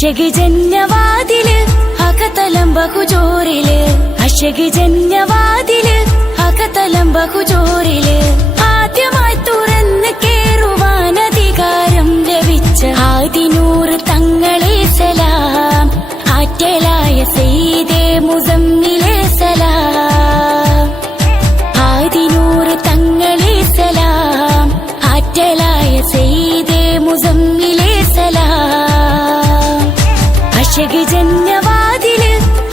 അശകിജന്യവാതില് അകതലം ബഹുജോറില് അശകിജന്യവാതില് അകതലം ബഹുജോറില് ആദ്യമായി തുറന്ന് കേറുവാൻ അധികാരം ലഭിച്ച ആദിനൂർ തങ്ങളെ സലാം ആറ്റലായ സയ്യിദേ മുസമ്മിലെ സലാം ആദിനൂർ തങ്ങളെ സലാം ആറ്റലായ സയ്യിദേ മുസമ്മിലെ സലാം അശകിജന്യവാതില്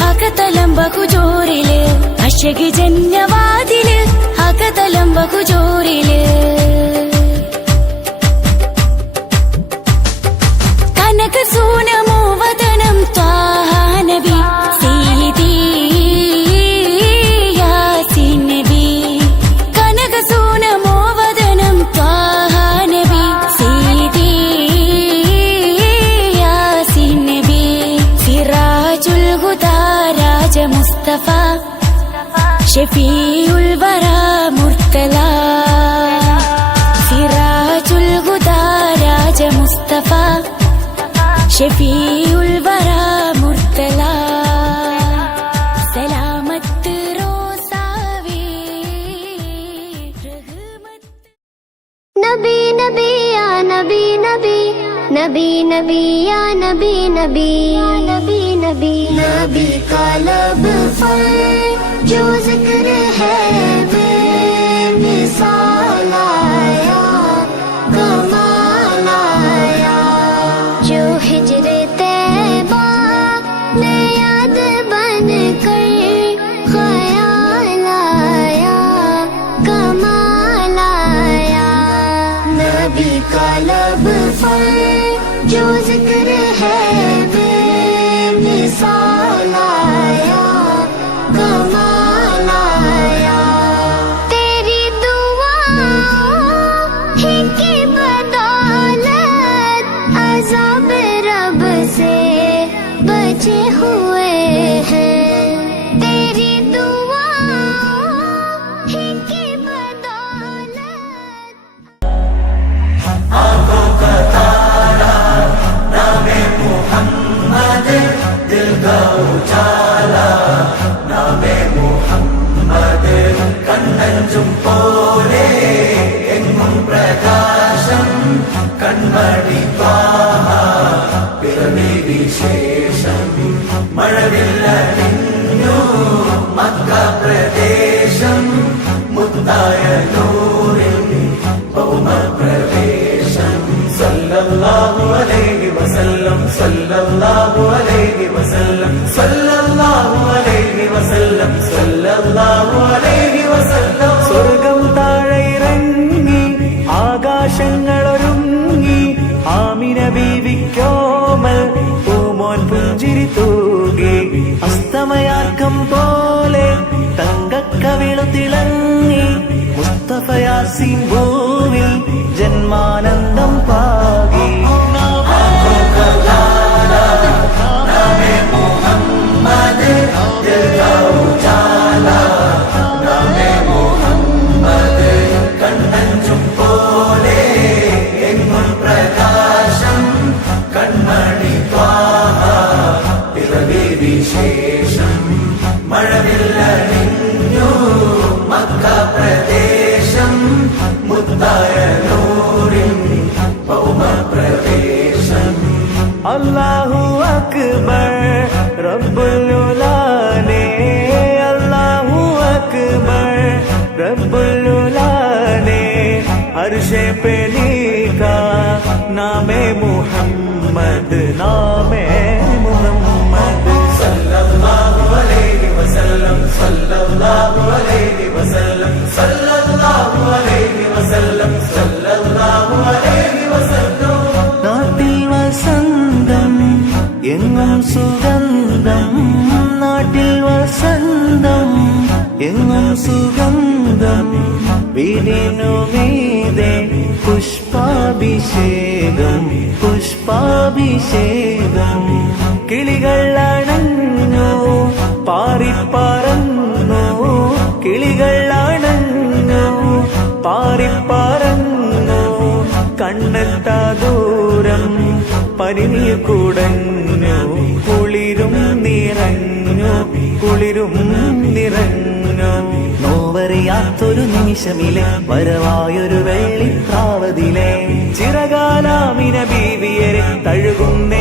അകതലം ബഹുജോറില് അശകിജന്യവാതില് അകതലം ബഹുജോറില് കനകസൂനമോ വദനം ത്വാഹ നബി സയ്യിദി യാസീൻ നബി കനകസൂനമോ വദനം ത്വാഹ നബി സയ്യിദി യാസീൻ നബി സിറാജുൽ ഹുദാ രാജ മുസ്തഫ ഷഫീഉൽ വറാ മുർത്തല സിറാജുൽ ഹുദാ രാജ മുസ്തഫ ഷഫീഉൽ വറാ മുർത്തല സലാമത്ത് റോസാവേ നബി നബി യാ നബി നബി നബി നബി യാ നബി നബി നബി നബി നബി का लब पर जो जिक्र है बेमिसाल आया कमाल आया जो हिजरे तैबा ने याद बन कर ख्याल आया कमाल आया नबी का लब पर जो जिक्र है बेमिसाल आया कमाल आया तेरी दुआओं ही की बदौलत अज़ाब रब से बचे हुए हैं तेरी दुआओं ही की बदौलत आंखों का तारा नामे मुहम्मद दिल का उजाला नामे मुहम्मद കണ്ണഞ്ചും പോലെ എങ്ങും പ്രകാശം കൺമണി ത്വാഹ പിറവി വിശേഷം മഴവില്ലണിഞ്ഞു മക്ക പ്രദേശം മുത്തായ നൂറിൽ ഭൗമ പ്രവേശം സല്ലല്ലാഹു അലൈഹി വസല്ലം സല്ലല്ലാഹു അലൈഹി വസല്ലം സല്ലല്ലാഹു അലൈഹി വസല്ലം സല്ലല്ലാഹു അലൈഹി വസല്ലം സ്വർഗം താഴെ ഇറങ്ങി ആകാശങ്ങളൊരുങ്ങി ആമിന ബീവിക്കോമൽ പൂമോൻ പുഞ്ചിരി തൂകി അസ്തമയാക്കം പോലെ തങ്കക്കവിളു തിളങ്ങി മുസ്തഫ യാസീൻ ഭൂവിൽ ജന്മാനന്ദം പാകി നാമേ മുഹമ്മദ് ദിൽ കാ ഉജാല നാമേ മുഹമ്മദ് കണ്ണഞ്ചും പോലെ എങ്ങും പ്രകാശം കൺമണി ത്വാഹ പിറവി വിശേഷം മഴവില്ലണിഞ്ഞു മക്ക പ്രദേശം മുത്തായ നൂറിൻ ഭൗമ പ്രവേശം അല്ലാഹു അക്ബർ റബ്ബുൽ ഉലാനെ അല്ലാഹു അക്ബർ റബ്ബുൽ ഉലാനെ അർശേ पे लिखा नामे मुहम्मद नामे मुहम्मद सल्लल्लाहु अलैहि वसल्लम सल्लल्लाहु अलैहि वसल्लम सल्लल्लाहु अलैहि वसल्लम सल्लल्लाहु अलैहि वसल्लम നാട്ടിൽ വസന്തം എങ്ങും സുഗന്ധം നാട്ടിൽ വസന്തം എങ്ങും സുഗന്ധം വീടിനു മീതെ പുഷ്പാഭിഷേകം പുഷ്പാഭിഷേകം കിളികൾ അണഞ്ഞു പാറിപ്പറന്നു കിളികൾ അണഞ്ഞു പാറിപ്പറന്നു കണ്ണെത്താ ദൂരം പരിനീർ കുടഞ്ഞു കുളിരും നിറഞ്ഞു. നോവറിയാത്തൊരു നിമിഷമിലെ വരവായൊരു വെള്ളിപ്രാവതിലെ ചിറകാലാമിന ബീവിയരെ തഴുകുന്ന